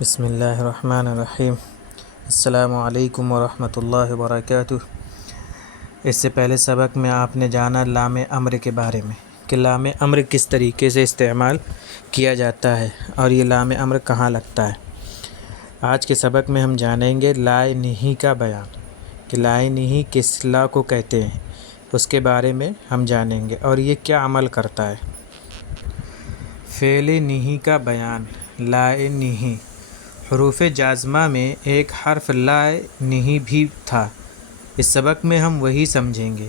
بسم اللہ الرحمن الرحیم۔ السلام علیکم ورحمۃ اللہ وبرکاتہ۔ اس سے پہلے سبق میں آپ نے جانا لام امر کے بارے میں کہ لام امر کس طریقے سے استعمال کیا جاتا ہے اور یہ لام امر کہاں لگتا ہے۔ آج کے سبق میں ہم جانیں گے لائے نہیں کا بیان کہ لائے نہیں کس لا کو کہتے ہیں، اس کے بارے میں ہم جانیں گے اور یہ کیا عمل کرتا ہے۔ فعل نہیں کا بیان لائے نہیں، حروف جازمہ میں ایک حرف لائے نہیں بھی تھا۔ اس سبق میں ہم وہی سمجھیں گے۔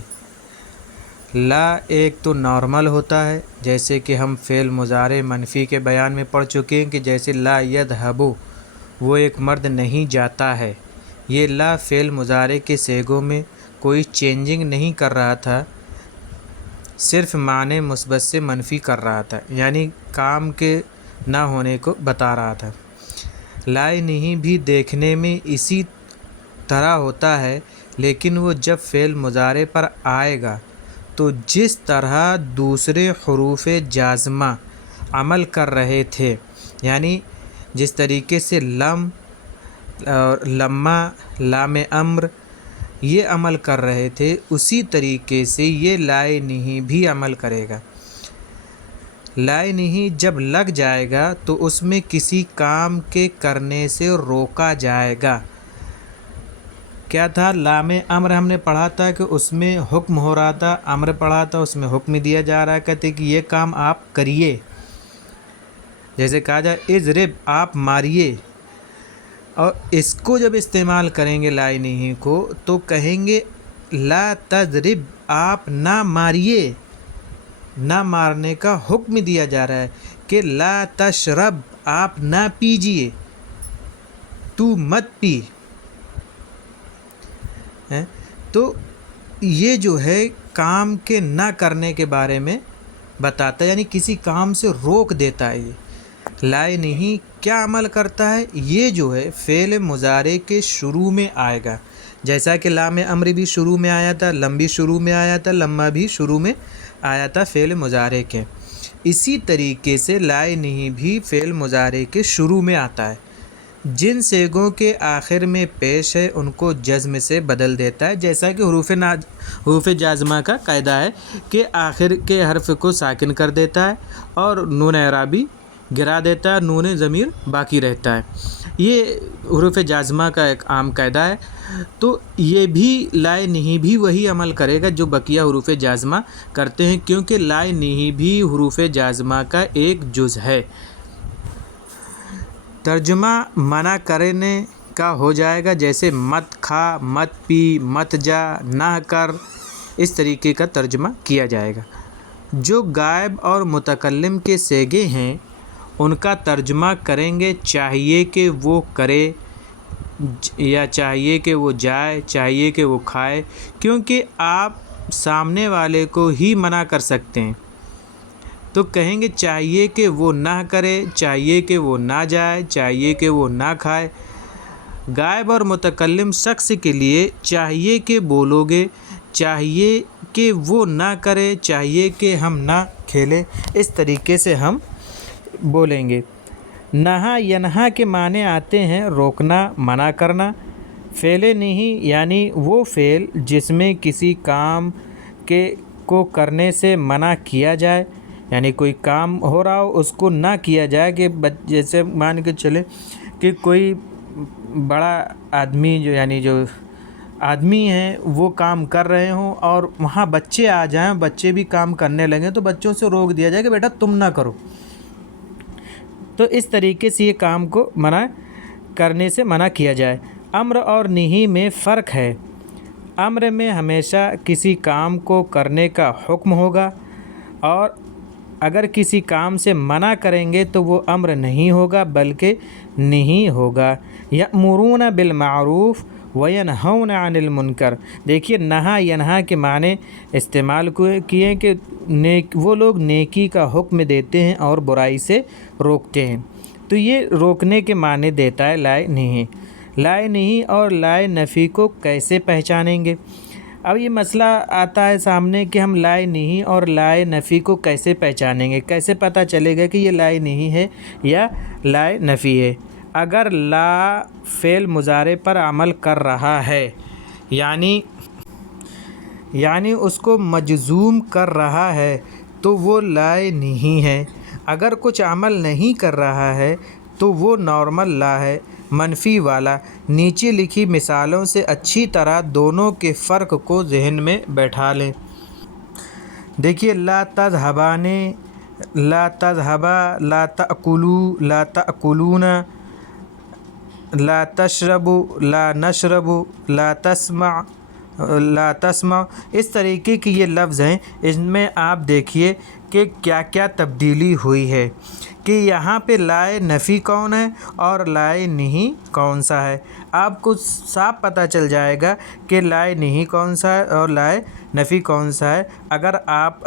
لا ایک تو نارمل ہوتا ہے، جیسے کہ ہم فعل مضارع منفی کے بیان میں پڑھ چکے ہیں کہ جیسے لا یذهب، وہ ایک مرد نہیں جاتا ہے۔ یہ لا فعل مضارع کے صیغوں میں کوئی چینجنگ نہیں کر رہا تھا، صرف معنی مثبت سے منفی کر رہا تھا، یعنی کام کے نہ ہونے کو بتا رہا تھا۔ لائے نہیں بھی دیکھنے میں اسی طرح ہوتا ہے، لیکن وہ جب فعل مضارع پر آئے گا تو جس طرح دوسرے حروف جازمہ عمل کر رہے تھے، یعنی جس طریقے سے لم اور لما لام امر یہ عمل کر رہے تھے، اسی طریقے سے یہ لائے نہیں بھی عمل کرے گا۔ لائے نہیں جب لگ جائے گا تو اس میں کسی کام کے کرنے سے روکا جائے گا۔ کیا تھا؟ لام امر ہم نے پڑھا تھا کہ اس میں حکم ہو رہا تھا، امر پڑھا تھا اس میں حکم دیا جا رہا ہے، کہتے کہ یہ کام آپ کریے، جیسے کہا جائے اضرب آپ ماریے۔ اور اس کو جب استعمال کریں گے لائے نہیں کو تو کہیں گے لا تضرب آپ نہ ماریے، نہ مارنے کا حکم دیا جا رہا ہے کہ لا تشرب آپ نہ پیجیے، تو مت پی۔ تو یہ جو ہے کام کے نہ کرنے کے بارے میں بتاتا ہے، یعنی کسی کام سے روک دیتا ہے۔ یہ لائے نہیں کیا عمل کرتا ہے؟ یہ جو ہے فعل مضارع کے شروع میں آئے گا، جیسا کہ لام امر بھی شروع میں آیا تھا، لم بھی شروع میں آیا تھا، لما بھی شروع میں آیا تھا فعل مضارع کے۔ اسی طریقے سے لائے نہیں بھی فعل مضارع کے شروع میں آتا ہے۔ جن صیغوں کے آخر میں پیش ہے ان کو جزم سے بدل دیتا ہے، جیسا کہ حروف جازمہ کا قاعدہ ہے کہ آخر کے حرف کو ساکن کر دیتا ہے اور نون اعرابی گرا دیتا ہے، نون ضمیر باقی رہتا ہے۔ یہ حروف جازمہ کا ایک عام قاعدہ ہے۔ تو یہ بھی لائے نہیں بھی وہی عمل کرے گا جو بقیہ حروف جازمہ کرتے ہیں، کیونکہ لائے نہیں بھی حروف جازمہ کا ایک جز ہے۔ ترجمہ منع کرنے کا ہو جائے گا، جیسے مت کھا، مت پی، مت جا، نہ کر، اس طریقے کا ترجمہ کیا جائے گا۔ جو غائب اور متکلم کے صیغے ہیں ان کا ترجمہ کریں گے چاہیے کہ وہ کرے، یا چاہیے کہ وہ جائے، چاہیے کہ وہ کھائے، کیونکہ آپ سامنے والے کو ہی منع کر سکتے ہیں۔ تو کہیں گے چاہیے کہ وہ نہ کرے، چاہیے کہ وہ نہ جائے، چاہیے کہ وہ نہ کھائے۔ غائب اور متکلم شخص کے لیے چاہیے کہ بولو گے، چاہیے کہ وہ نہ کرے، چاہیے کہ ہم نہ کھیلیں، اس طریقے سے ہم بولیں گے۔ نہا ینہا کے معنی آتے ہیں روکنا، منع کرنا۔ فعل نہیں یعنی وہ فعل جس میں کسی کام کو کرنے سے منع کیا جائے، یعنی کوئی کام ہو رہا ہو اس کو نہ کیا جائے، کہ جیسے مان کے چلے کہ کوئی بڑا آدمی جو آدمی ہیں وہ کام کر رہے ہوں اور وہاں بچے آ جائیں، بچے بھی کام کرنے لگیں تو بچوں سے روک دیا جائے کہ بیٹا تم نہ کرو۔ تو اس طریقے سے یہ کام کو منع کرنے سے منع کیا جائے۔ امر اور نہیں میں فرق ہے۔ امر میں ہمیشہ کسی کام کو کرنے کا حکم ہوگا، اور اگر کسی کام سے منع کریں گے تو وہ امر نہیں ہوگا بلکہ نہیں ہوگا۔ یأمرون بالمعروف وینہون عن المنکر۔ دیکھیے نہا ینہا کے معنی استعمال کیے کہ وہ لوگ نیکی کا حکم دیتے ہیں اور برائی سے روکتے ہیں، تو یہ روکنے کے معنی دیتا ہے لائے نہیں۔ لائے نہیں اور لائے نفی کو کیسے پہچانیں گے؟ اب یہ مسئلہ آتا ہے سامنے کہ ہم لائے نہیں اور لائے نفی کو کیسے پہچانیں گے، کیسے پتہ چلے گا کہ یہ لائے نہیں ہے یا لائے نفی ہے؟ اگر لا فعل مضارع پر عمل کر رہا ہے یعنی اس کو مجزوم کر رہا ہے تو وہ لا نہیں ہے۔ اگر کچھ عمل نہیں کر رہا ہے تو وہ نارمل لا ہے، منفی والا۔ نیچے لکھی مثالوں سے اچھی طرح دونوں کے فرق کو ذہن میں بیٹھا لیں۔ دیکھیے، لا تذهبان، لا تذهبا، لا تأکلوا، لا تأکلون، لا تشرب، لا نشرب، لا تسمع، لا تسمع۔ اس طریقے کی یہ لفظ ہیں، اس میں آپ دیکھیے کہ کیا کیا تبدیلی ہوئی ہے کہ یہاں پہ لائے نفی کون ہے اور لائے نہیں کون سا ہے۔ آپ کو صاف پتہ چل جائے گا کہ لائے نہیں کون سا ہے اور لائے نفی کون سا ہے اگر آپ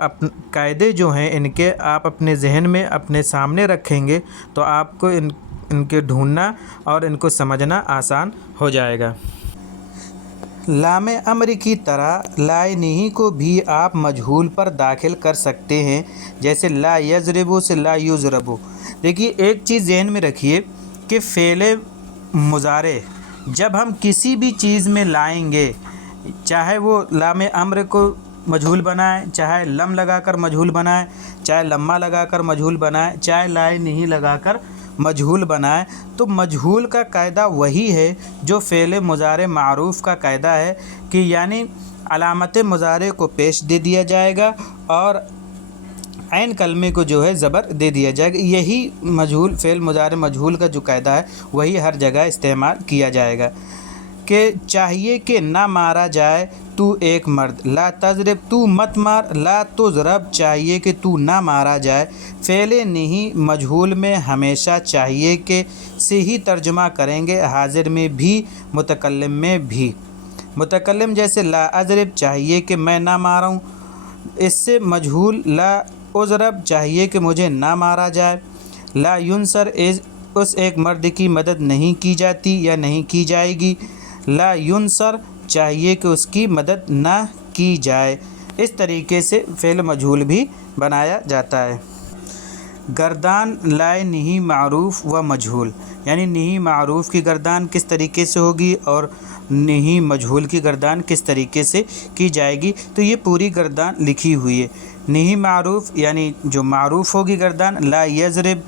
قاعدے جو ہیں ان کے آپ اپنے ذہن میں اپنے سامنے رکھیں گے تو آپ کو ان کے ڈھونڈنا اور ان کو سمجھنا آسان ہو جائے گا۔ لام امر کی طرح لائے نہیں کو بھی آپ مجہول پر داخل کر سکتے ہیں، جیسے لا یضرب سے لا یضرب۔ دیکھیے، ایک چیز ذہن میں رکھیے کہ فعل مضارع جب ہم کسی بھی چیز میں لائیں گے، چاہے وہ لام امر کو مجہول بنائیں، چاہے لم لگا کر مجہول بنائیں، چاہے لمہ لگا کر مجہول بنائیں، چاہے لائے نہیں لگا کر مجہول بنائیں، تو مجہول کا قاعدہ وہی ہے جو فعل مضارع معروف کا قاعدہ ہے کہ یعنی علامت مضارع کو پیش دے دیا جائے گا اور عین کلمے کو جو ہے زبر دے دیا جائے گا۔ یہی مجہول فعل مضارع مجہول کا جو قاعدہ ہے وہی ہر جگہ استعمال کیا جائے گا کہ چاہیے کہ نہ مارا جائے تو ایک مرد، لا تضرب تو مت مار، لا تضرب چاہیے کہ تو نہ مارا جائے۔ فعل نہیں مجہول میں ہمیشہ چاہیے کہ سے ہی ترجمہ کریں گے، حاضر میں بھی متکلم میں بھی۔ متکلم جیسے لا اضرب چاہیے کہ میں نہ ماروں، اس سے مجہول لا اضرب چاہیے کہ مجھے نہ مارا جائے۔ لا ینصر اس ایک مرد کی مدد نہیں کی جاتی یا نہیں کی جائے گی، لا ینصر چاہیے کہ اس کی مدد نہ کی جائے۔ اس طریقے سے فعل مجہول بھی بنایا جاتا ہے۔ گردان لائے نہیں معروف و مجہول، یعنی نہیں معروف کی گردان کس طریقے سے ہوگی اور نہیں مجہول کی گردان کس طریقے سے کی جائے گی، تو یہ پوری گردان لکھی ہوئی ہے۔ نہیں معروف یعنی جو معروف ہوگی گردان، لا یضرب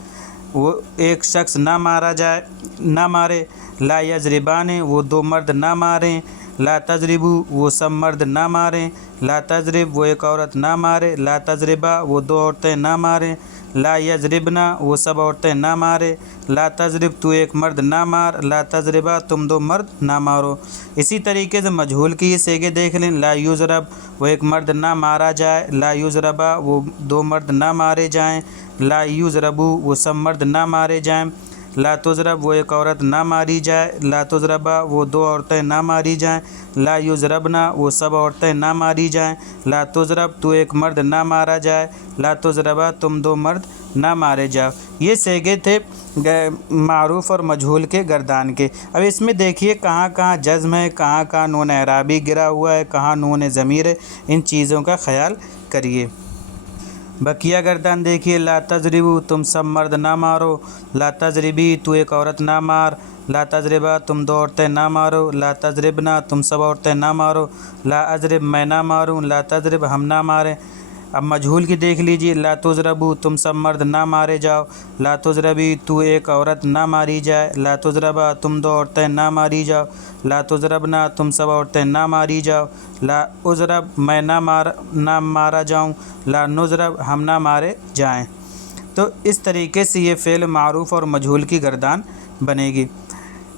وہ ایک شخص نہ مارا جائے، نہ مارے، لا یضربان وہ دو مرد نہ ماریں، لا تضربو وہ سب مرد نہ ماریں، لا تضرب وہ ایک عورت نہ مارے، لا تضربا وہ دو عورتیں نہ ماریں، لا یضربنا وہ سب عورتیں نہ مارے، لا تضرب تو ایک مرد نہ مار، لا تضربا تم دو مرد نہ مارو۔ اسی طریقے سے مجہول کی یہ صیغے دیکھ لیں، لا یضرب وہ ایک مرد نہ مارا جائے، لا یضربا وہ دو مرد نہ مارے جائیں، لا یضربو وہ سب مرد نہ مارے جائیں، لا تضرب وہ ایک عورت نہ ماری جائے، لا تضربا وہ دو عورتیں نہ ماری جائیں، لا یضربنا وہ سب عورتیں نہ ماری جائیں، لا تضرب تو ایک مرد نہ مارا جائے، لا تضربا تم دو مرد نہ مارے جاؤ۔ یہ صیغے تھے معروف اور مجہول کے گردان کے۔ اب اس میں دیکھیے کہاں کہاں جزم ہے، کہاں کہاں نون اعرابی گرا ہوا ہے، کہاں نون ضمیر ہے، ان چیزوں کا خیال کریے۔ بقیہ گردان دیکھیے، لا تضربو تم سب مرد نہ مارو، لا تضربی تو ایک عورت نہ مار، لا تضربا تم دو عورتیں نہ مارو، لا تضربنا تم سب عورتیں نہ مارو، لا اضرب میں نہ ماروں، لا تضرب ہم نہ ماریں۔ اب مجہول کی دیکھ لیجیے، لا تضربو تم سب مرد نہ مارے جاؤ، لا تضربی تو ایک عورت نہ ماری جائے، لا تضربا تم دو عورتیں نہ ماری جاؤ، لا تضربنا تم سب عورتیں نہ ماری جاؤ، لا اضرب میں نہ مارا جاؤں، لا نضرب ہم نہ مارے جائیں۔ تو اس طریقے سے یہ فعل معروف اور مجہول کی گردان بنے گی۔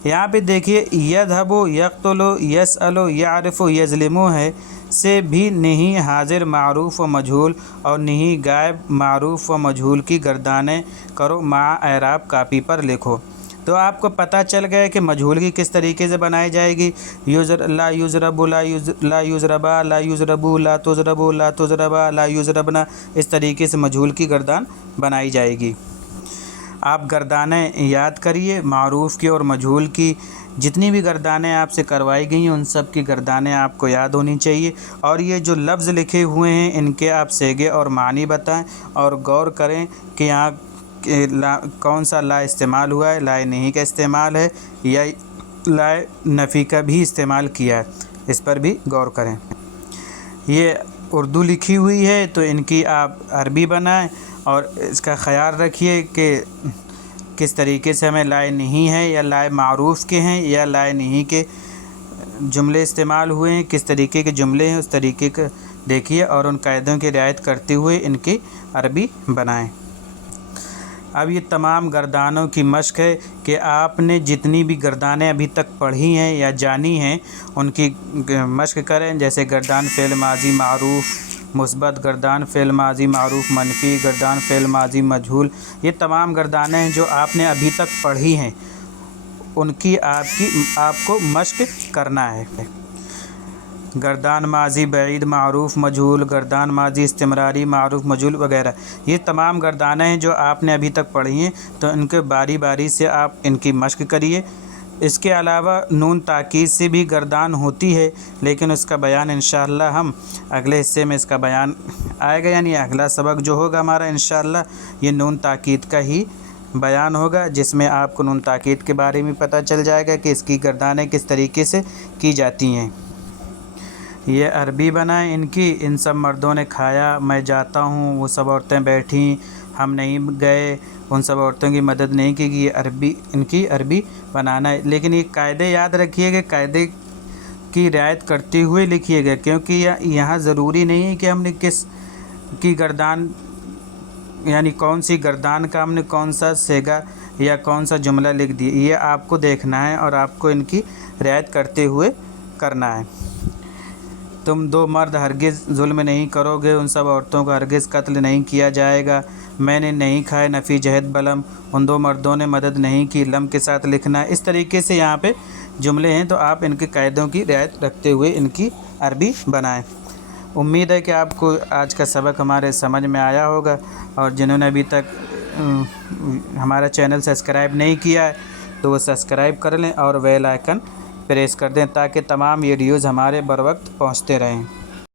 یہاں پہ دیکھیے، یذهب یقتل یسأل یعرف یظلم ہے سے بھی نہیں حاضر معروف و مجہول اور نہیں غائب معروف و مجہول کی گردانیں کرو، مع اعراب کاپی پر لکھو۔ تو آپ کو پتہ چل گیا کہ مجہول کی کس طریقے سے بنائی جائے گی۔ لا یضرب لا یضربا لا یضربو لا تضربو لا تضربا لا یضربنا، اس طریقے سے مجہول کی گردان بنائی جائے گی۔ آپ گردانیں یاد کریے، معروف کی اور مجہول کی جتنی بھی گردانیں آپ سے کروائی گئی ہیں ان سب کی گردانیں آپ کو یاد ہونی چاہیے، اور یہ جو لفظ لکھے ہوئے ہیں ان کے آپ صیغے اور معنی بتائیں اور غور کریں کہ یہاں کہ کون سا لا استعمال ہوا ہے، لا نہیں کا استعمال ہے یا لا نفی کا بھی استعمال کیا ہے، اس پر بھی غور کریں۔ یہ اردو لکھی ہوئی ہے تو ان کی آپ عربی بنائیں، اور اس کا خیال رکھیے کہ کس طریقے سے ہمیں لا نہیں ہے یا لا معروف کے ہیں یا لا نہیں کے جملے استعمال ہوئے ہیں، کس طریقے کے جملے ہیں اس طریقے کا دیکھیے اور ان قاعدوں کی رعایت کرتے ہوئے ان کی عربی بنائیں۔ اب یہ تمام گردانوں کی مشق ہے کہ آپ نے جتنی بھی گردانیں ابھی تک پڑھی ہیں یا جانی ہیں ان کی مشق کریں، جیسے گردان فعل ماضی معروف مثبت، گردان فعل ماضی معروف منفی، گردان فعل ماضی مجہول۔ یہ تمام گردانیں ہیں جو آپ نے ابھی تک پڑھی ہیں، ان کی آپ کو مشق کرنا ہے۔ گردان ماضی بعید معروف مجہول، گردان ماضی استمراری معروف مجہول وغیرہ، یہ تمام گردانیں ہیں جو آپ نے ابھی تک پڑھی ہیں، تو ان کے باری باری سے آپ ان کی مشق کریے۔ اس کے علاوہ نون تاکید سے بھی گردان ہوتی ہے، لیکن اس کا بیان انشاءاللہ ہم اگلے حصے میں اس کا بیان آئے گا، یعنی اگلا سبق جو ہوگا ہمارا انشاءاللہ یہ نون تاکید کا ہی بیان ہوگا، جس میں آپ کو نون تاکید کے بارے میں پتہ چل جائے گا کہ اس کی گردانیں کس طریقے سے کی جاتی ہیں۔ یہ عربی بنائیں ان کی۔ ان سب مردوں نے کھایا، میں جاتا ہوں، وہ سب عورتیں بیٹھیں، ہم نہیں گئے، ان سب عورتوں کی مدد نہیں کی گئی، یہ عربی ان کی عربی بنانا ہے۔ لیکن یہ قاعدے یاد رکھیے گا، قاعدے کی رعایت کرتے ہوئے لکھیے گا، کیونکہ یہاں ضروری نہیں ہے کہ ہم نے کس کی گردان یعنی کون سی گردان کا ہم نے کون سا صیغہ یا کون سا جملہ لکھ دیا، یہ آپ کو دیکھنا ہے اور آپ کو ان کی رعایت کرتے ہوئے کرنا ہے۔ تم دو مرد ہرگز ظلم نہیں کرو گے، ان سب عورتوں کو ہرگز قتل نہیں کیا جائے گا، میں نے نہیں کھائے نفی جہد بلم، ان دو مردوں نے مدد نہیں کی، لم کے ساتھ لکھنا ہے۔ اس طریقے سے یہاں پہ جملے ہیں تو آپ ان کے قاعدوں کی رعایت رکھتے ہوئے ان کی عربی بنائیں۔ امید ہے کہ آپ کو آج کا سبق ہمارے سمجھ میں آیا ہوگا، اور جنہوں نے ابھی تک ہمارا چینل سبسکرائب نہیں کیا ہے تو وہ سبسکرائب کر لیں اور بیل آئیکن پریس کر دیں تاکہ تمام ویڈیوز ہمارے بر وقت پہنچتے رہیں۔